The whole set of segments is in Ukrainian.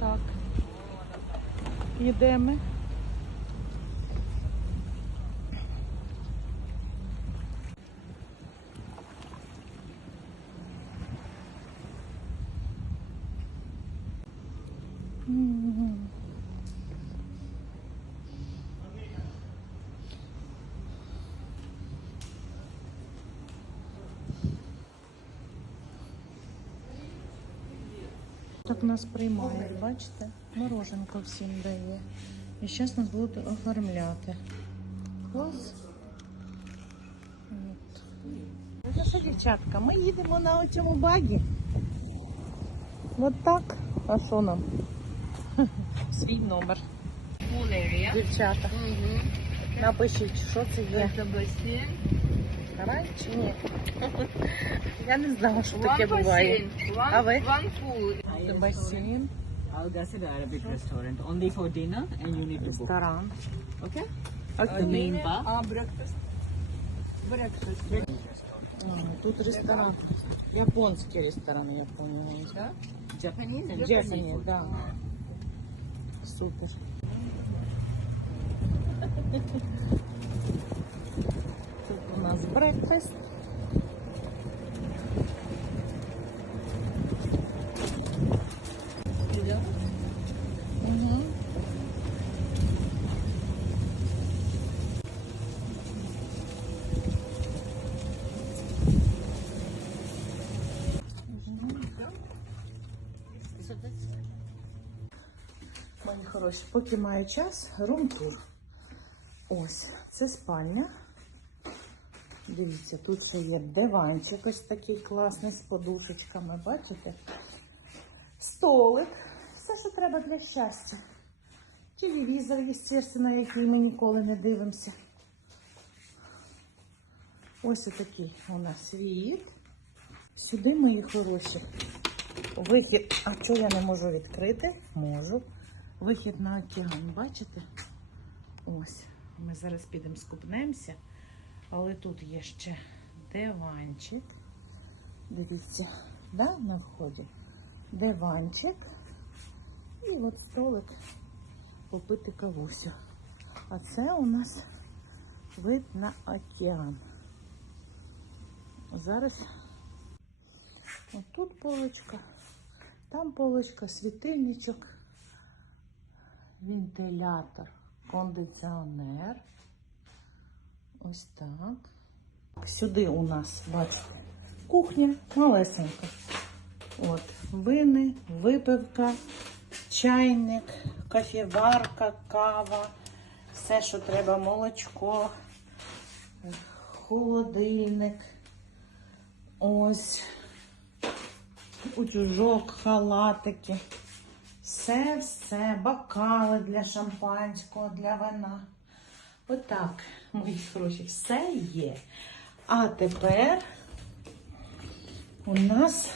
Так. Йдемо. Так нас приймають, бачите? Мороженко всім дає. І зараз нас будуть оформляти. Клас. Ну що, дівчатка, ми їдемо на цьому багі. От так. А що нам? Свій номер. Дівчата. Напишіть, що це є. The bassin. Рай чи ні? Я не знала, що One таке буває. bassin. One, А ви? one pool. Це басейн, Al Ghasib Arabic restaurant, only for dinner, and you need to book. ресторан. Okay? Окей. The main bar. Ah, breakfast. Breakfast. А, Тут ресторан. Японський ресторан, я поняла. Sir, Japanese and Джесені, seafood. да. Супер. That's Мої хороші, поки маю час, рум-тур. Ось, це спальня. Дивіться, тут це є диванчик ось такий класний з подушечками, бачите? Столик. Все, що треба для щастя. Телевізор, звісно, який ми ніколи не дивимося. Ось такий у нас світ. Сюди, мої хороші. Вихід. А чого я не можу відкрити? Можу. Вихід на океан, бачите? Ось. Ми зараз підемо скупнемося. Але тут є ще диванчик. Дивіться, да, на вході. Диванчик. І от столик попити кавусю. А це у нас вид на океан. Зараз Отут полочка, там полочка, світильничок, вентилятор, кондиціонер. Ось так. Сюди у нас, бачите, кухня малесенька. От, вини, випивка, чайник, кофеварка, кава, все, що треба, молочко, холодильник. Ось утюжок, халатики. Все, все, бокали для шампанського, для вина. Отак, мої хороші, все є. А тепер у нас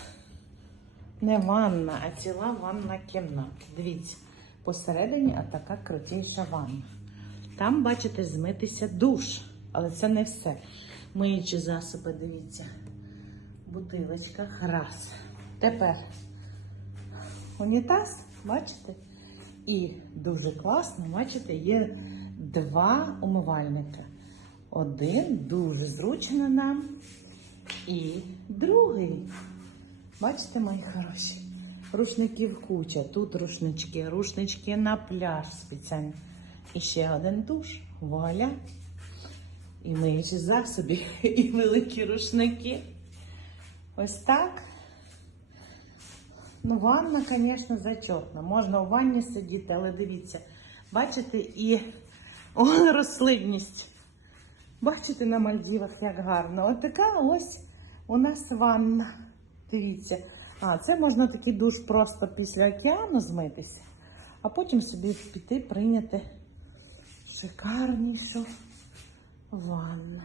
не ванна, а ціла ванна кімната. Дивіться, посередині така крутіша ванна. Там, бачите, змитися душ, але це не все. Миючі засоби, дивіться. Бутилочка, раз. Тепер унітаз, бачите? І дуже класно, бачите, є два умивальника. Один дуже зручно нам. І другий. Бачите, мої хороші? Рушників куча. Тут рушнички, рушнички на пляж спеціально. І ще один душ. Вуаля. І миючі засоби, і великі рушники. Ось так. Ну, ванна, звісно, зачетна. Можна у ванні сидіти, але дивіться, бачите, і о, рослинність. Бачите на Мальдівах, як гарно. От така ось у нас ванна. Дивіться. А, це можна такий душ просто після океану змитися, а потім собі піти прийняти шикарнішу ванну.